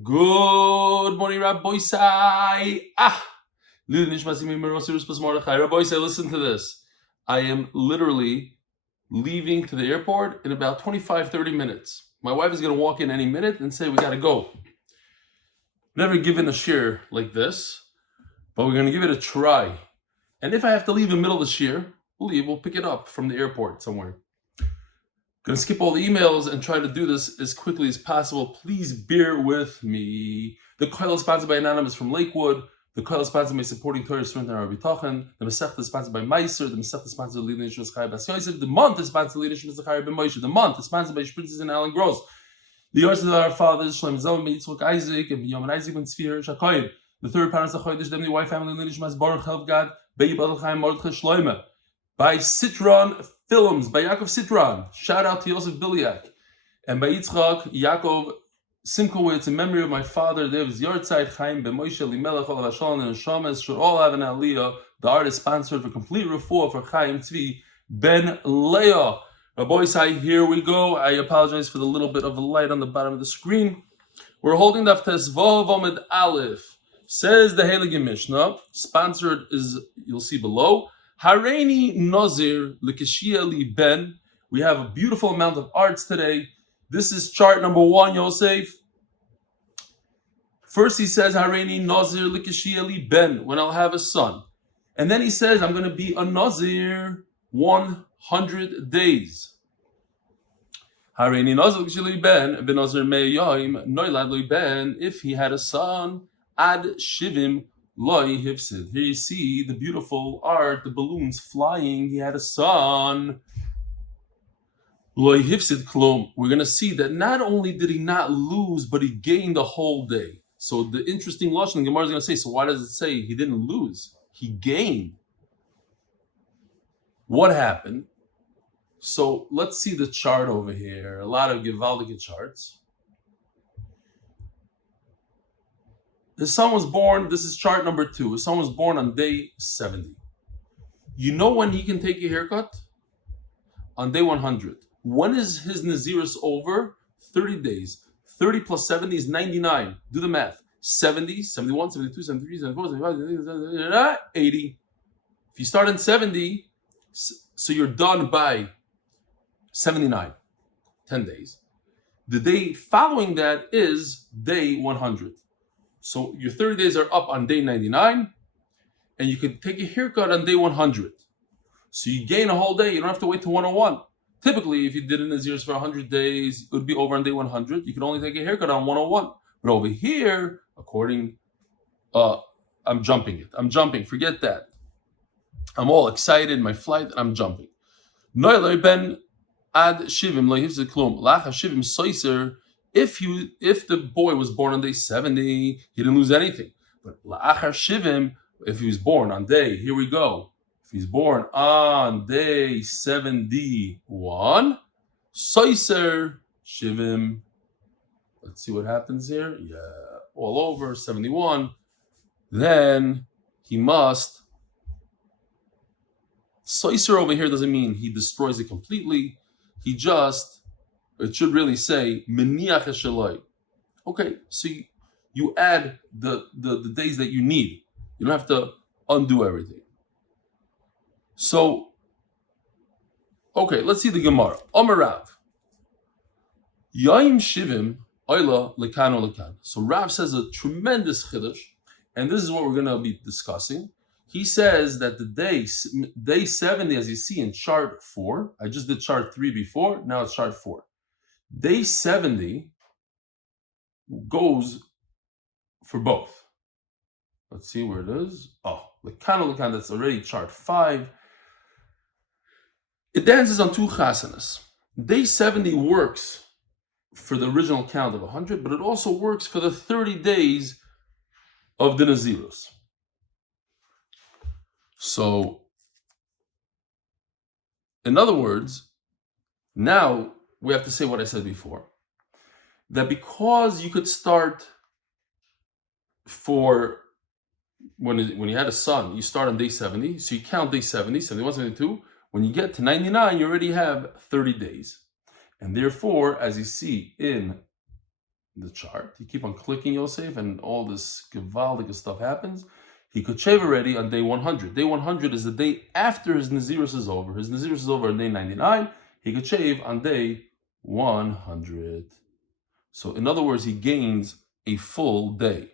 Good morning, Rabbi Sai. Nishmas Mordche. Rabbi Sai, listen to this. I am literally leaving to the airport in about 25-30 minutes. My wife is going to walk in any minute and say, we got to go. Never given a shir like this, but we're going to give it a try. And if I have to leave in the middle of the shir, we'll leave. We'll pick it up from the airport somewhere. Going to skip all the emails and try to do this as quickly as possible. Please bear with me. The CITRONFILMS is sponsored by Anon Ymous from Lakewood. The CITRONFILMS is sponsored by supporting Torah, Shprintzy and Alan Gross. The Masech is sponsored by Maaser. The Masech is sponsored by Leilu and Yosef. The month is sponsored by Zechariah ben Mordche. The month is sponsored by Shprintzy and Alan Gross. The Yersh of our fathers, Shloima, Zalman, Yitzchok, Aiyzic, and Birnbaum and Aizig and Nazir, הכהן. The third parents of the Zchorya, the wife family, Nishmas, Boruch, Helfgott, ybl'c, Mordche, Shloima. By CITRONFILMS, by Yaakov Citron. Shout out to Yosef and by Yitzchok Yaakov Simkowitz, in memory of my father, there's yahrzeits, Chaim, ben Mordche, Limelech, all of Ashalon, and Nishmas should all have an aliyah. The art is sponsored for complete refuah for Chaim Tzvi ben Leah. Rabbi Sai, here we go. I apologize for the little bit of light on the bottom of the screen. We're holding Daf Amud Aleph. Says the Heilige Mishnah, sponsored is, you'll see below, Hareini Nazir L'Kashia Li Ben. We have a beautiful amount of arts today. This is chart number 1, Yosef. First he says, Hareini Nazir L'Kashia Li Ben, when I'll have a son. And then he says, I'm going to be a Nazir 100 days. Hareini Nazir L'Kashia Li Ben, V'Nazir Me'yoim Noilad Li Ben, if he had a son, Ad Shivim Loi Hifsid. Here you see the beautiful art, the balloons flying. He had a son. Loi Hifsid Klom. We're going to see that not only did he not lose, but he gained a whole day. So the interesting lashon the Gemara is going to say, so why does it say he didn't lose? He gained. What happened? So let's see the chart over here. A lot of gewaldige charts. His son was born, this is chart number 2. His son was born on day 70. You know when he can take a haircut? On day 100. When is his Nazirus over? 30 days. 30 plus 70 is 99. Do the math. 70, 71, 72, 73, 74, 75, 80. If you start in 70, so you're done by 79. 10 days. The day following that is day 100. So your 30 days are up on day 99, and you can take a haircut on day 100. So you gain a whole day. You don't have to wait till 101. Typically, if you did a Nazirus for 100 days, it would be over on day 100. You can only take a haircut on 101. But over here, according, I'm jumping it. I'm jumping. Forget that. I'm all excited. My flight, and I'm jumping. Noiloi ben ad shivim lo hifzid klum. Lacha shivim soiser. If the boy was born on day 70, he didn't lose anything. But la'achar shivim, if he was born on day, here we go. If he's born on day 71, soiser shivim. Let's see what happens here. Yeah, all over 71. Then he must. Soiser over here doesn't mean he destroys it completely. He just. It should really say meniach esheloi. Okay, so you add the days that you need. You don't have to undo everything. So, okay, let's see the Gemara. Omer Rav. Yaim shivim oila lekano lekan. So Rav says a tremendous chiddush, and this is what we're going to be discussing. He says that the day 70, as you see in chart 4, I just did chart 3 before, now it's chart 4. Day 70 goes for both. Let's see where it is. Oh, Lekan, that's already chart 5. It dances on 2 chasanas. Day 70 works for the original count of 100, but it also works for the 30 days of the Nazirus. So, in other words, now we have to say what I said before. That because you could start for when you had a son, you start on day 70, so you count day 70, 71, 72. When you get to 99, you already have 30 days. And therefore, as you see in the chart. You keep on clicking Yosef, and all this gewaldige stuff happens. He could shave already on day 100. Day 100 is the day after his Nazirus is over. His Nazirus is over on day 99. He could shave on day 100. So in other words, he gains a full day.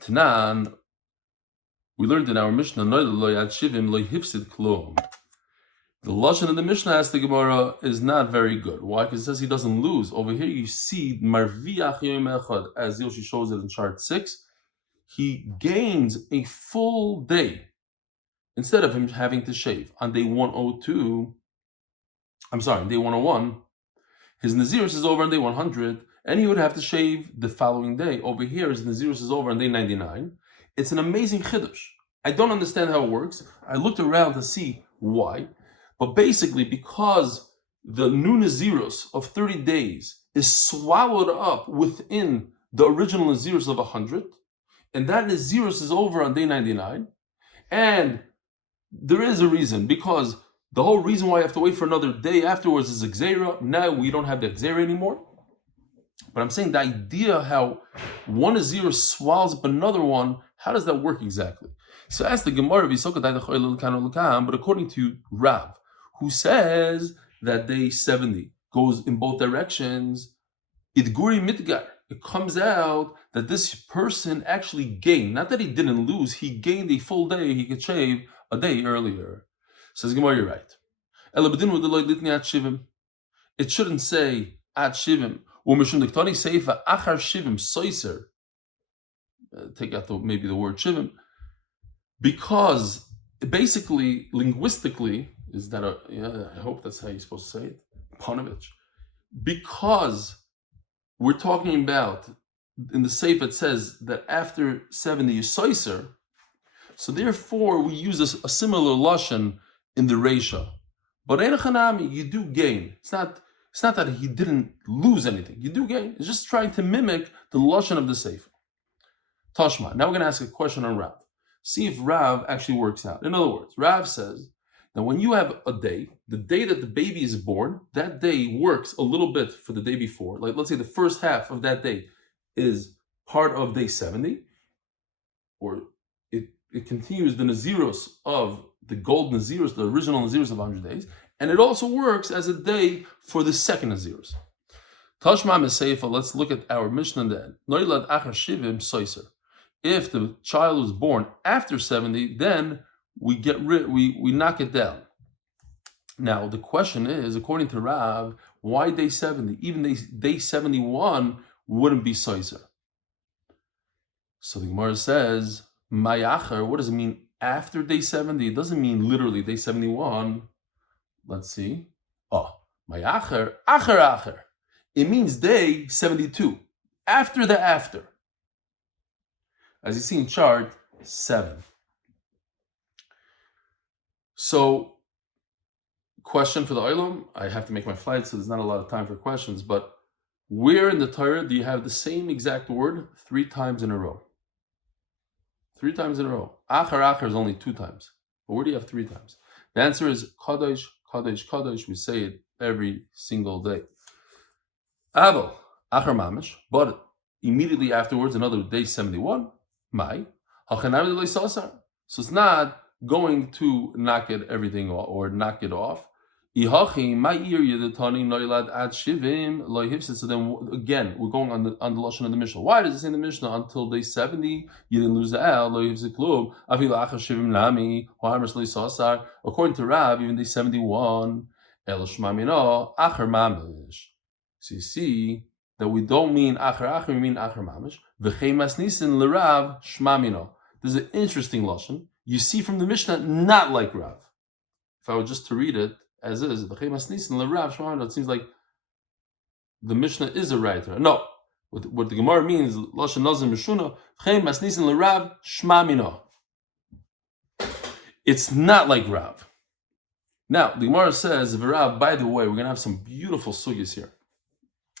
Tanan, we learned in our Mishnah, the Lashon in the Mishnah, as the Gemara, is not very good. Why? Because it says he doesn't lose. Over here you see, Marviach Yom Echad, as Yoshi shows it in chart 6, he gains a full day instead of him having to shave. On day 101, his Nazirus is over on day 100, and he would have to shave the following day. Over here, his Nazirus is over on day 99. It's an amazing chiddush. I don't understand how it works. I looked around to see why. But basically, because the new Nazirus of 30 days is swallowed up within the original Nazirus of 100, and that Nazirus is over on day 99, and there is a reason, because the whole reason why I have to wait for another day afterwards is Xera. Now we don't have the Xera anymore. But I'm saying the idea how one Nazirus swallows up another one, how does that work exactly? So as the Gemara, but according to Rav, who says that day 70 goes in both directions, Idguri Mitgar, it comes out that this person actually gained, not that he didn't lose, he gained a full day, he could shave a day earlier. Says Gemara, you're right. It shouldn't say at shivim. Take out maybe the word shivim, because basically, linguistically, is that I hope that's how you're supposed to say it, Panovich. Because we're talking about, in the Seif it says that after 70 is soiser, so therefore we use a similar lashon in the Reisha. But Einachanami, you do gain. It's not that he didn't lose anything. You do gain. It's just trying to mimic the lashon of the Seif. Tashma. Now we're going to ask a question on Rav. See if Rav actually works out. In other words, Rav says that when you have a day, the day that the baby is born, that day works a little bit for the day before. Like, let's say the first half of that day is part of day 70, or it continues the Nazirus of the gold Nazirus, the original Nazirus of 100 days, and it also works as a day for the second Nazirus. Tashma Meseifa, let's look at our Mishnah then. Noilad achar shivim soiser. If the child was born after 70, then we knock it down. Now the question is, according to Rav, why day 70? Even day 71 wouldn't be soiser. So the Gemara says, Mayacher, what does it mean after day 70? It doesn't mean literally day 71. Let's see. Mayacher, acher. It means day 72. After the after. As you see in chart 7. So, question for the Olam. I have to make my flight, so there's not a lot of time for questions. But where in the Torah do you have the same exact word 3 times in a row? 3 times in a row. Achar is only 2 times. But where do you have 3 times? The answer is Kadosh, Kadosh, Kadosh. We say it every single day. Aval, Achar Mamish. But immediately afterwards, another day 71. Mai. So it's not going to knock everything off or knock it off. So then again, we're going on the lashon of the Mishnah. Why does it say in the Mishnah until day 70 you didn't lose the al? According to Rav, even day 71. So you see that we don't mean achar, we mean achar mamish. This is an interesting lashon. You see from the Mishnah, not like Rav. If I were just to read it as is, it seems like the Mishnah is a writer. No, what the Gemara means, lashon nazim mishuna, l'Rav shmamino. It's not like Rav. Now the Gemara says, Rav. By the way, we're gonna have some beautiful sugyas here.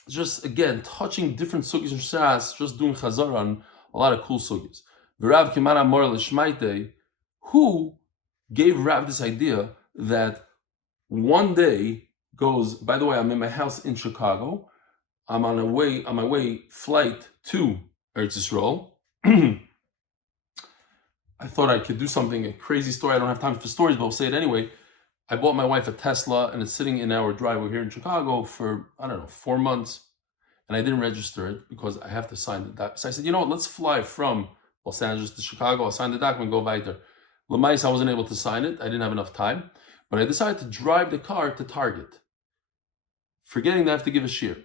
Just again touching different sugyas in Shas, just doing chazara on a lot of cool sugyas. Rav Kimana Mor L'Shmaite, who gave Rav this idea that one day goes, by the way, I'm in my house in Chicago. I'm on my way flight to Eretz Yisrael. I thought I could do something, a crazy story. I don't have time for stories, but I'll say it anyway. I bought my wife a Tesla, and it's sitting in our driveway here in Chicago for, 4 months. And I didn't register it because I have to sign the document. So I said, you know what, let's fly from Los Angeles to Chicago. I'll sign the document, go weiter. Lemais, I wasn't able to sign it. I didn't have enough time. But I decided to drive the car to Target, forgetting that I have to give a shear.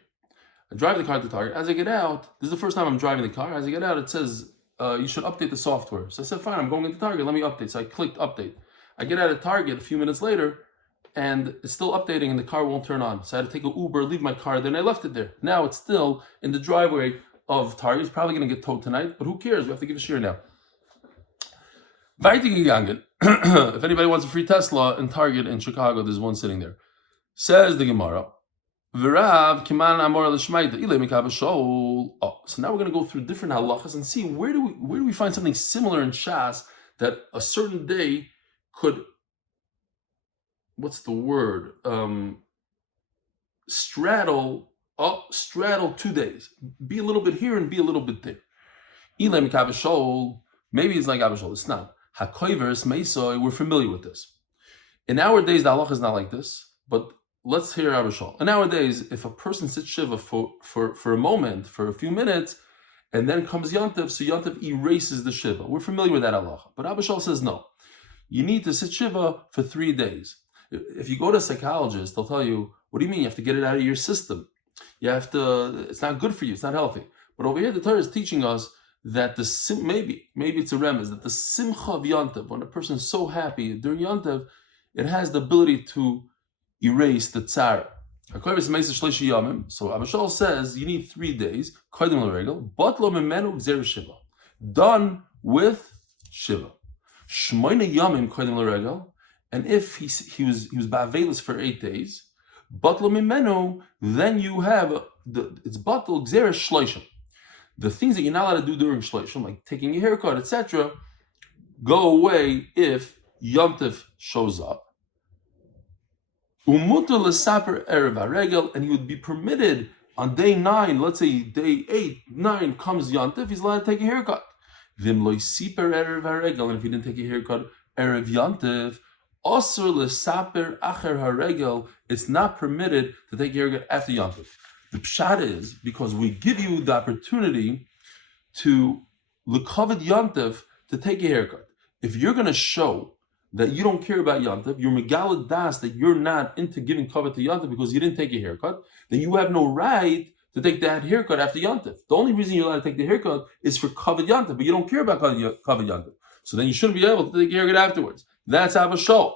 I drive the car to Target. As I get out, this is the first time I'm driving the car. As I get out, it says, you should update the software. So I said, fine, I'm going into Target. Let me update. So I clicked update. I get out of Target a few minutes later, and it's still updating, and the car won't turn on. So I had to take an Uber, leave my car there, and I left it there. Now it's still in the driveway of Target. It's probably going to get towed tonight, but who cares? We have to give a shear now. If anybody wants a free Tesla in Target in Chicago, there's one sitting there. Says the Gemara. So now we're going to go through different halachas and see where do we find something similar in Shas that a certain day could, straddle 2 days, be a little bit here and be a little bit there. Maybe it's like Abishol. It's not. We're familiar with this. In our days, the halacha is not like this, but let's hear Abishol. And nowadays, if a person sits Shiva for a moment, for a few minutes, and then comes Yontif, so Yontif erases the Shiva. We're familiar with that halacha. But Abishol says no. You need to sit Shiva for 3 days. If you go to a psychologist, they'll tell you, what do you mean? You have to get it out of your system. You have to, it's not good for you, it's not healthy. But over here, the Torah is teaching us that maybe it's a remez, that the simcha of Yontif, when a person is so happy during Yontif, it has the ability to erase the tsar. So Abishol says you need 3 days, done with Shiva. And if he was ba'avelis for 8 days, then you have it's batal gzeres shloishim. The things that you're not allowed to do during shloishim, like taking a haircut, etc., go away if Yontif shows up. And he would be permitted on day 9, let's say day 8, 9 comes Yontif, he's allowed to take a haircut. And if he didn't take a haircut erev Yontif, it's not permitted to take a haircut after Yontif. The pshat is because we give you the opportunity to l'kavod Yontif to take a haircut. If you're going to show that you don't care about Yontif, you're megalad das that you're not into giving kavod to Yontif because you didn't take a haircut, then you have no right to take that haircut after Yontif. The only reason you're allowed to take the haircut is for kavod Yontif, but you don't care about kavod Yontif. So then you shouldn't be able to take a haircut afterwards. That's Abishol.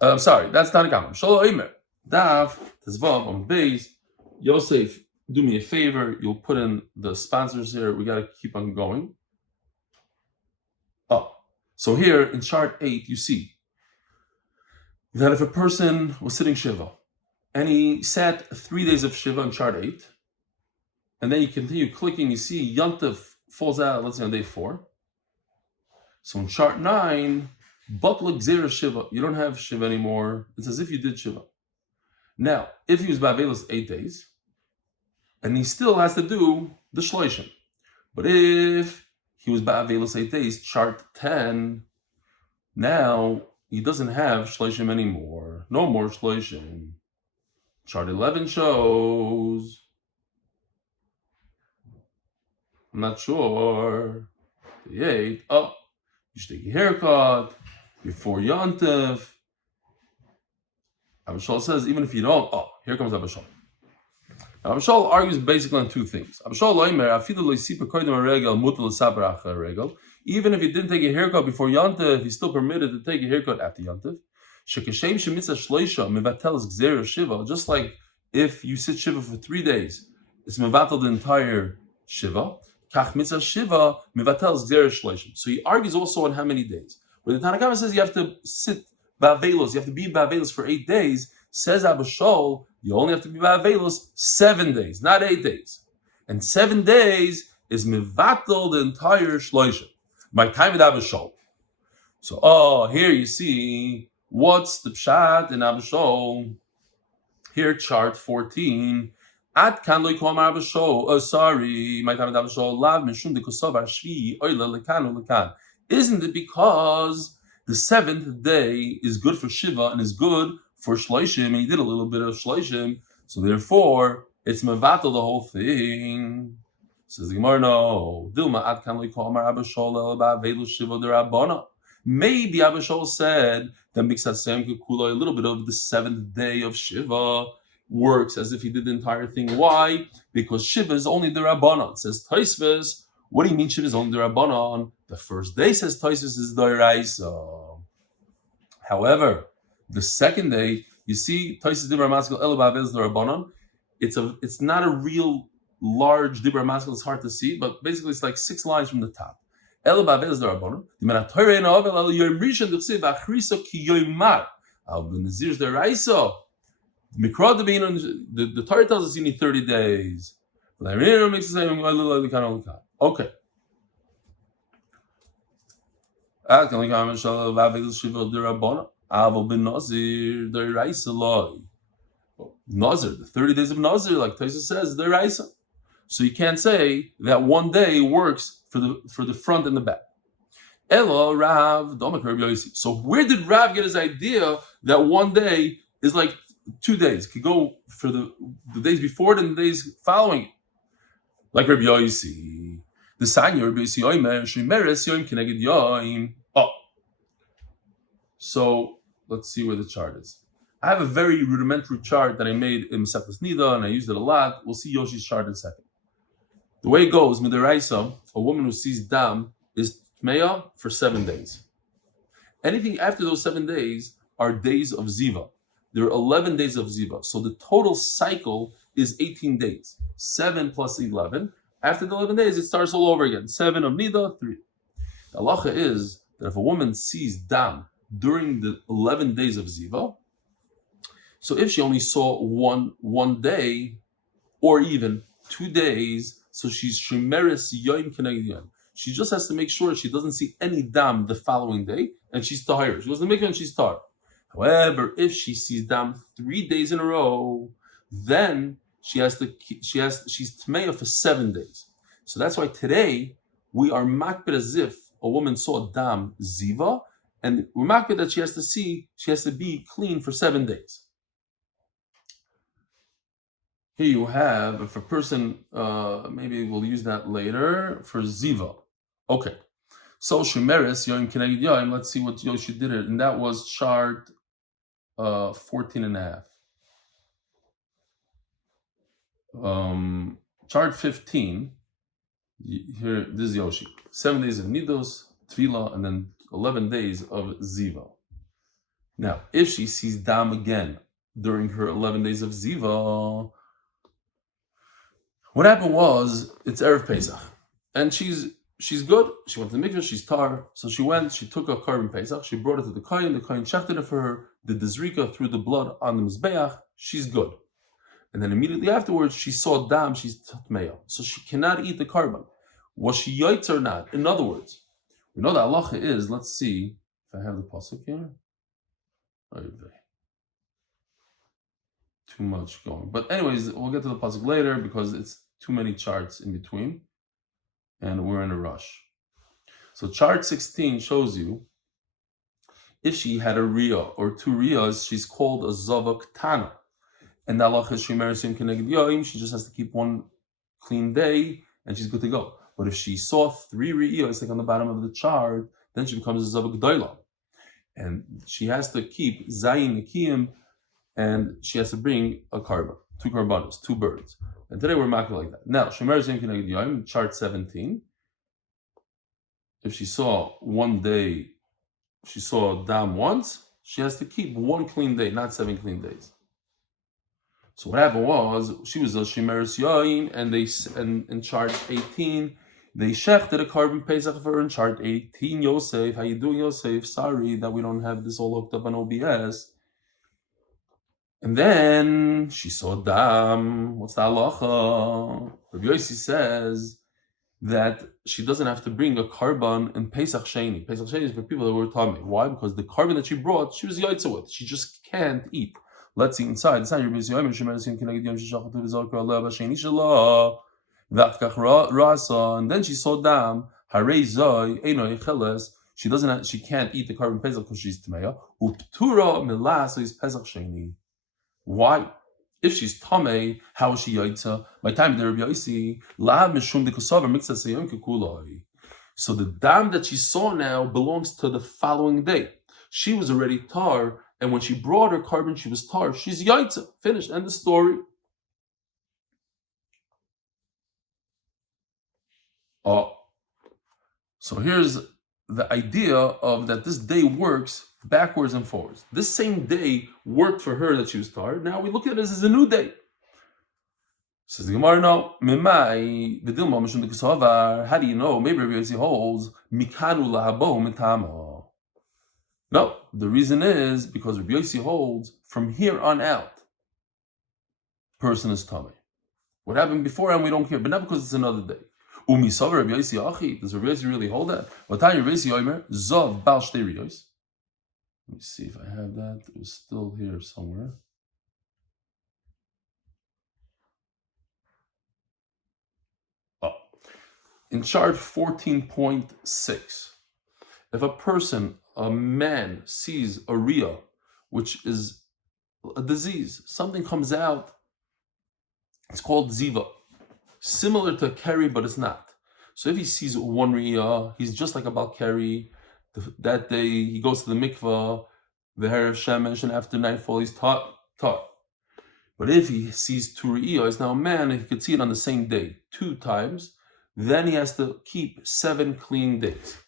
I'm sorry, that's Tanakam. Sholo Eimer. Daf, Tezvav, Amud Beis. Yosef, do me a favor. You'll put in the sponsors here. We got to keep on going. So here in chart 8, you see that if a person was sitting Shiva and he sat 3 days of Shiva in chart 8, and then you continue clicking, you see Yontif falls out, let's say on day 4. So in chart 9, Batla Gzera Shiva, you don't have Shiva anymore. It's as if you did Shiva. Now, if he was ba'avelis 8 days, and he still has to do the shloishim. But if he was ba'avelis 8 days, chart 10, now he doesn't have shloishim anymore. No more shloishim. Chart 11 shows, I'm not sure, the 8, you should take a haircut before Yontif. Abishol says, even if you don't, here comes Abishol. Now, Abishol argues basically on 2 things. Even if he didn't take a haircut before Yontif, he's still permitted to take a haircut after Yontif. Just like if you sit Shiva for 3 days, it's mevatel the entire Shiva. So he argues also on how many days. Where the Tanakh says you have to sit ba'avelos, you have to be ba'avelos for 8 days, says Abishol, you only have to be ba'avelos 7 days, not 8 days. And 7 days is mevatel the entire shloishim. My time with Abishol. So, here you see, what's the pshat in Abishol? Here, chart 14. At kan lo yikom abasho. Oh, sorry. My time abasho lav mishum de kosovar shvi oila lekan. Isn't it because the seventh day is good for Shiva and is good for Shloishim, and he did a little bit of Shloishim, so therefore it's mevatel the whole thing. Says the Gemara, no. Dilma ad kan lo yikom abasho el ba'avelu Shiva derabana. Maybe Abishol said that Miksasem Kukula, a little bit of the seventh day of Shiva works as if he did the entire thing. Why? Because Shiva is only the Rabbanon. It says Taisves. What do you mean Shiva is only the Rabbanon? The first day says Taisves is the Raisa. However, the second day, you see Taisves Dibra Maskal Elabav is the Rabbanon. It's not a real large Dibra Maskal, it's hard to see, but basically it's like 6 lines from the top. The Nazir the Raisa. The Torah tells us you need 30 days. Okay. Nazir, the 30 days of Nazir, like Taisa says, the Raisa. So you can't say that one day works for the front and the back. Elo Rav Domak Rabbi Yosef. So where did Rav get his idea that one day is like 2 days? It could go for the days before it and the days following it. Like Rabbi Yosef. The Sanya Rabbi Yosef Oimer Shemeres Yom Keneged Yom. Oh. So let's see where the chart is. I have a very rudimentary chart that I made in Masechtas Nida and I used it a lot. We'll see Yoshi's chart in a second. The way it goes, Midaraisa, a woman who sees dam is tmeya for 7 days. Anything after those 7 days are days of ziva. There are 11 days of ziva. So the total cycle is 18 days. 7 plus 11. After the 11 days, it starts all over again. 7 of nida, 3. The halacha is that if a woman sees dam during the 11 days of ziva, so if she only saw one day, or even 2 days, so she's shemeres yoim keneged yoim. She just has to make sure she doesn't see any dam the following day, and she's tahir. She goes to make it and she's tahir. However, if she sees dam 3 days in a row, then she's tmeya for 7 days. So that's why today we are makbid as if a woman saw dam ziva, and we're makbid that she has to be clean for 7 days. Here you have, if a person, maybe we'll use that later, for Ziva. Okay. So, Shemeres, Yoim Keneged Yoim, let's see what Yoshi did it. And that was chart 14 and a half. Chart 15, here, this is Yoshi. 7 days of Nidos, Tefillah, and then 11 days of Ziva. Now, if she sees Dam again during her 11 days of Ziva, what happened was, it's Erev Pesach, and she's good. She went to the mikveh, she's tar, so she took a carbon Pesach, she brought it to the kahn shechted it for her, did the zrika, threw the blood on the mizbeach, she's good. And then immediately afterwards, she saw dam, she's tatmeya, so she cannot eat the carbon. Was she yaitz or not? In other words, we know that halacha is, let's see, if I have the pasuk here. Too much going. But anyways, we'll get to the pasuk later because it's too many charts in between and we're in a rush. So chart 16 shows you if she had a riyah or 2 riyahs, she's called a zava ktana. And the halacha is shemeres yom keneged yoim, she just has to keep 1 clean day and she's good to go. But if she saw 3 riyahs, like on the bottom of the chart, then she becomes a zava g'dayla. And she has to keep zayin nikiyim, and she has to bring a carbon, 2 carbonos, 2 birds. And today we're marking like that. Now, Shemeres Yom Keneged Yom, chart 17. If she saw 1 day, she saw dam once, she has to keep 1 clean day, not 7 clean days. So what happened was, she was a Shemeres Yom, and in chart 18, they shechted a carbon Pesach for her in chart 18. Yosef, how you doing, Yosef? Sorry that we don't have this all hooked up on OBS. And then she saw dam. What's the halacha? Rabbi Yossi says that she doesn't have to bring a carbon in Pesach Sheni. Pesach Sheni is for people that were talking. Why? Because the carbon that she brought, she was yaitza with. She just can't eat. Let's see inside. It's not your busy. And then she saw dam. She doesn't have, she can't eat the carbon pesach because she's tamei. Why? If she's tamei, how is she yaitza? By time the Rabbi Yossi lav mishum de kosavar mixas yom kekuloi. So the dam that she saw now belongs to the following day. She was already tar, and when she brought her carbon, she was tar. She's yaitza. Finished. End the story. Oh, so here's the idea of that this day works backwards and forwards. This same day worked for her that she was tar. Now we look at it as a new day. Says the Gemara, no. How do you know? Maybe Rabbi Yossi holds mikanu lahabo mitamo. No, the reason is because Rabbi Yossi holds from here on out, person is tamei. What happened before and we don't care, but not because it's another day. Umisav Rabbi Yossi achi. Does Rabbi Yossi really hold that? Vatay Rabbi Yossi omer zav bal shtei riyos. Let me see if I have that. It was still here somewhere. In chart 14.6, if a man sees a riyah, which is a disease, something comes out, it's called ziva, similar to a keri, but it's not. So if he sees one riyah, he's just like a bal keri. That day he goes to the mikvah, the Hariv Shemesh, and after nightfall he's taught. But if he sees two riyahs, now a man, if he could see it on the same day 2 times, then he has to keep 7 clean days.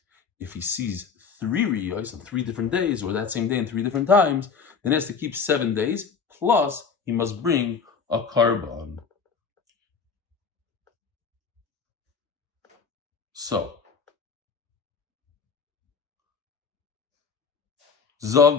If he sees 3 riyos on 3 different days, or that same day in 3 different times, then he has to keep 7 days, plus he must bring a carbon. So, this woman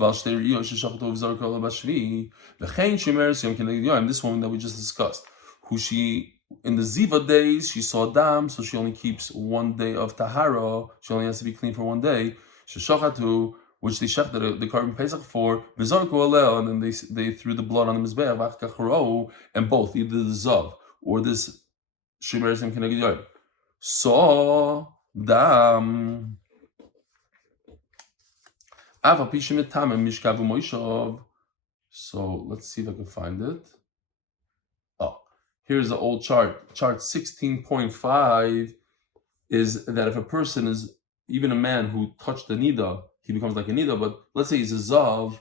that we just discussed, who she in the Ziva days, she saw dam, so she only keeps 1 day of tahara. She only has to be clean for 1 day. Sheshachatu, which they shechted the carbon pesach for, and then they threw the blood on the mizbeach, and both, either the zav or this Shprintzy and Alan Gross, saw dam. So let's see if I can find it. Here's the old chart. Chart 16.5 is that if a person is, even a man who touched a nida, he becomes like a nida, but let's say he's a zav,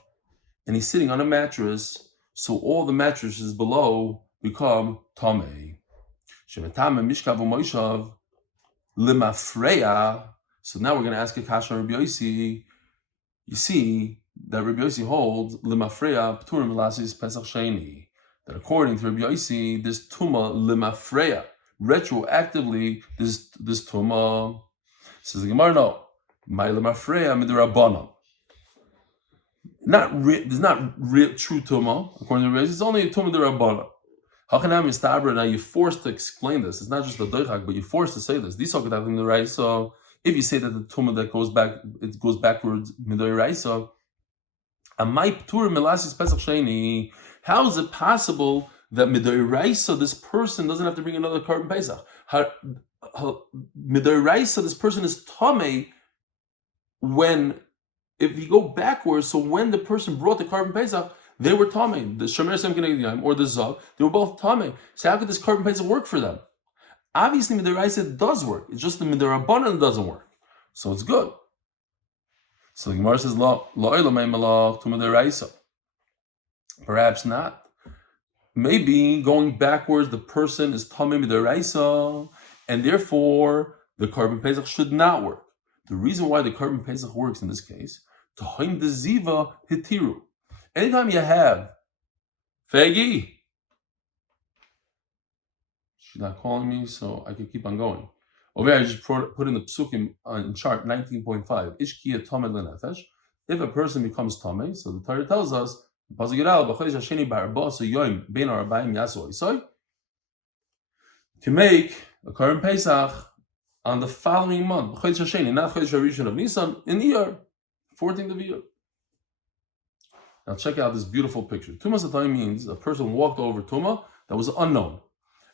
and he's sitting on a mattress, so all the mattresses below become tamei. So now we're going to ask a kasha on Rabbi Yossi. You see that Rabbi Yossi holds limafreya p'turim lasis pesach sheni. That according to Rabbi Yossi, this tuma limafreya, retroactively, this tuma, says the Gemara, no, my limafreya midrabanan. There's not real true tuma according to Rabbi Yossi. It's only a tuma midrabanan. Hachanam mistabra. Now you're forced to explain this. It's not just the doichak, but you're forced to say this. These are the right. So if you say that the tuma that goes back, it goes backwards midoiraisa. Amay p'turim milasis pesach sheni. How is it possible that midoiraisa this person doesn't have to bring another carbon pesach? Midoiraisa this person is tamei when, if you go backwards, so when the person brought the carbon pesach, they were tamei. The shomer sem keneged or the zav, they were both tamei. So how could this carbon pesach work for them? Obviously, midoiraisa does work. It's just the midorabanan doesn't work. So it's good. So the Gemara says, "Lo elamei malach to midoiraisa." Perhaps not. Maybe going backwards, the person is tamei midoraisa, and therefore the carbon pesach should not work. The reason why the carbon pesach works in this case, tahaim deziva hitiru. Anytime you have Fegi, she's not calling me, so I can keep on going. Over here, I just put in the psukim in chart 19.5. Ishkiya tamei lenefesh. If a person becomes tamei, so the Torah tells us, to make a carbon pesach on the following month, not Chodesh Rishon of Nisan, in the year 14th of the year. Now check out this beautiful picture. Tumas Hatayim means a person walked over Tumah that was unknown.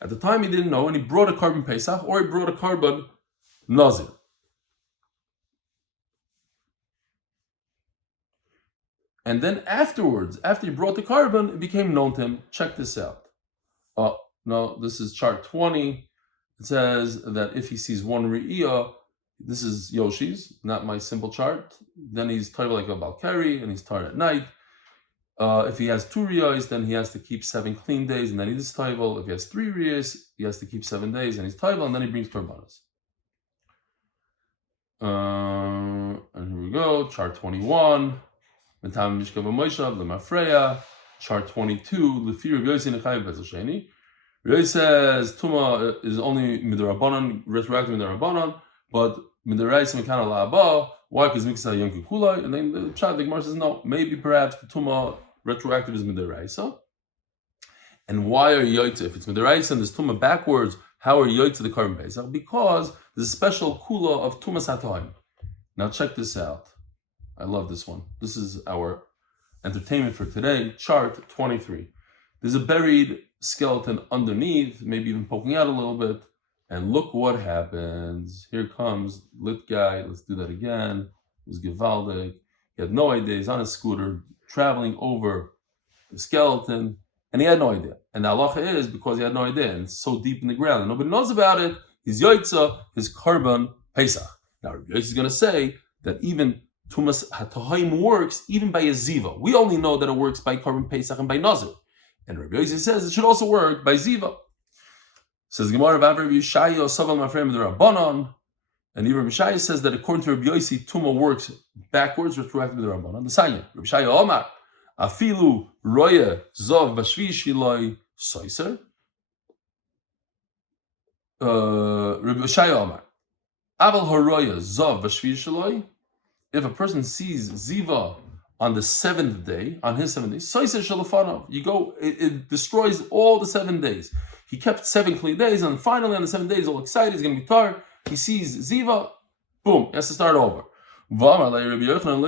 At the time he didn't know, and he brought a carbon Pesach or he brought a carbon Nazir. And then afterwards, after he brought the carbon, it became known to him. Check this out. No, this is chart 20. It says that if he sees one Re'iyah, this is Yoshi's, not my simple chart. Then he's tired like a Balkari, and he's tired at night. If he has 2 Re'iyahs, then he has to keep 7 clean days, and then he's taival. If he has 3 Re'iyahs, he has to keep 7 days, and he's taival, and then he brings korbanos. And here we go, chart 21. Chart 22. Yosef says Tuma is only midarabanan, retroactive midarabanan, but midaraisa mekana la'aba. Why? Because miksa yonki kulai. And then the Pshat, the Gemara says no. Maybe perhaps the Tuma retroactive is midaraisa. And why are yoytze? If it's midaraisa and there's Tuma backwards, how are yoytze the carbon pesach? Because there's a special kula of Tumas Hatayim. Now check this out. I love this one. This is our entertainment for today. Chart 23. There's a buried skeleton underneath, maybe even poking out a little bit. And look what happens. Here comes lit guy. Let's do that again. It was Givaldic. He had no idea. He's on a scooter traveling over the skeleton. And he had no idea. And the halacha is because he had no idea. And it's so deep in the ground and nobody knows about it. His yoytza, his carbon pesach. Now, Rabbi Yosef is going to say that even Tumas Hatayim works even by a ziva. We only know that it works by carbon pesach and by nazir. And Rabbi Yosef says it should also work by ziva. Says Gemara Rabbi Yishaya Saval Mafrem the Rabbanon, and even Rabbi Yishaya says that according to Rabbi Yosef, Tuma works backwards, retroactive to the Rabbanon. The Sanya Rabbi Yishaya Omar Afilu Roya Zov Bashvi Shiloi Soiser. Rabbi Yishaya Omar Aval Horoya Zov Bashvi Shiloi. If a person sees ziva on the 7th day, on his 7th day, Soiser Shalafanav, you go, it destroys all the 7 days. He kept 7 clean days, and finally on the 7th day, he's all excited, he's going to be tar. He sees ziva, boom, he has to start over. Says Rabbi Yochanan,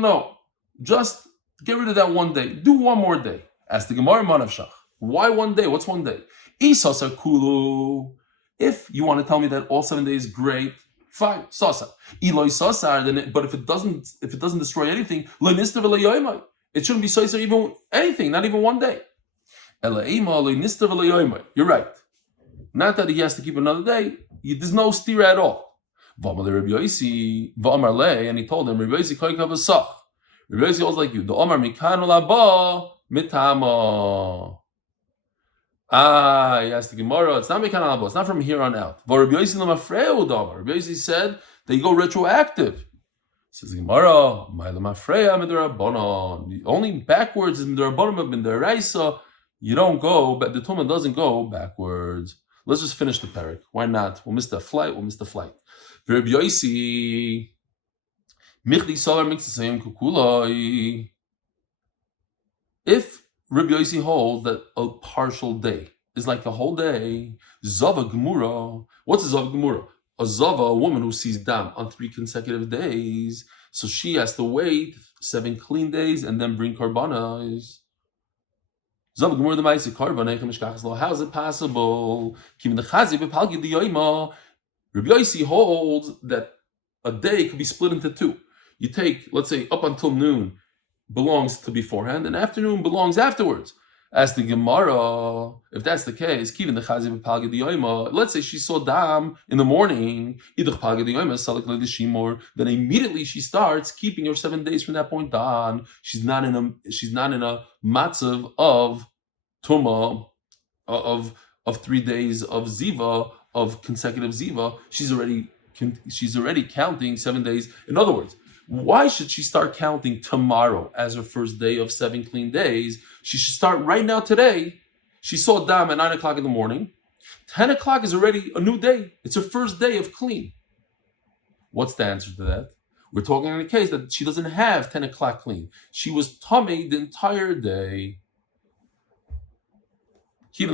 no, just get rid of that one day. Do one more day. Ask the Gemara Manavshach. Why one day? What's one day? Isasa kulu. If you want to tell me that all 7 days, great, fine. Sasa. Eloi sasa. But if it doesn't destroy anything, it shouldn't be sasa even anything, not even one day. You're right. Not that he has to keep another day. There's no steer at all. And he told him, Rabbi Yosef holds like you. The Omar mikanu laba mitama. He asked the Gemara, it's not mikanu laba, it's not from here on out. But Rabbi Yosef Rabbi Yosef said that you go retroactive. Says the Gemara, only backwards is midrabanan, but midaraisa. You don't go, but the Tumah doesn't go backwards. Let's just finish the parak. Why not? We'll miss the flight. Rabbi Yosef, if Rabbi Yosef holds that a partial day is like a whole day, Zava Gemura. What's a Zava Gemura? A Zava, a woman who sees dam on 3 consecutive days, so she has to wait 7 clean days and then bring karbanas. How is it possible? Rabbi Yosef holds that a day could be split into 2. You take, let's say, up until noon belongs to beforehand, and afternoon belongs afterwards. As the Gemara, if that's the case, let's say she saw dam in the morning, then immediately she starts keeping her 7 days from that point on. She's not in a matzav of Tuma, of 3 days of ziva, of consecutive ziva. She's already counting 7 days. In other words, why should she start counting tomorrow as her first day of 7 clean days? She should start right now today. She saw dam at 9 o'clock in the morning. 10 o'clock is already a new day. It's her first day of clean. What's the answer to that? We're talking in a case that she doesn't have 10 o'clock clean. She was tummy the entire day. She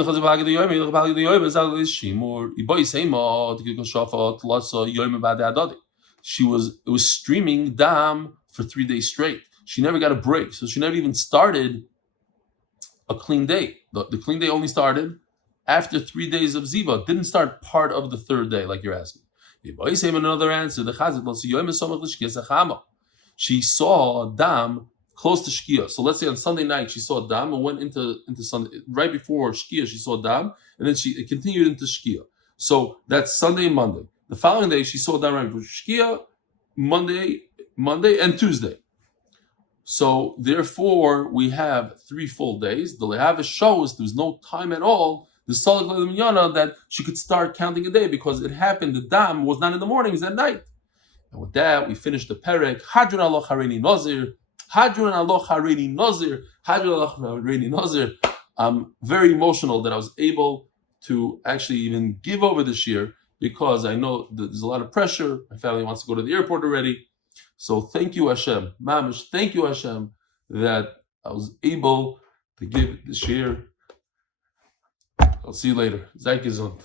was streaming dam for 3 days straight. she never got a break. So she never even started a clean day. The clean day only started after 3 days of Ziva. Didn't start part of the third day, like you're asking. Another answer. She saw a dam close to Shkia. So let's say on Sunday night she saw a dam and went into Sunday. Right before Shkia she saw a dam, and then it continued into Shkia. So that's Sunday and Monday. The following day she saw a dam right before Shkia, Monday and Tuesday. So therefore we have 3 full days. The Lehava shows there's no time at all. The Salak Minyana that she could start counting a day because it happened. The dam was not in the morning; it was at night. And with that, we finished the perek. Hadran alo hareini Nazir. Hadran alo hareini Nazir. Hadran alo hareini Nazir. I'm very emotional that I was able to actually even give over this year because I know that there's a lot of pressure. My family wants to go to the airport already. So thank you, Hashem. Mamish, thank you, Hashem, that I was able to give this year. I'll see you later. Sei gesund.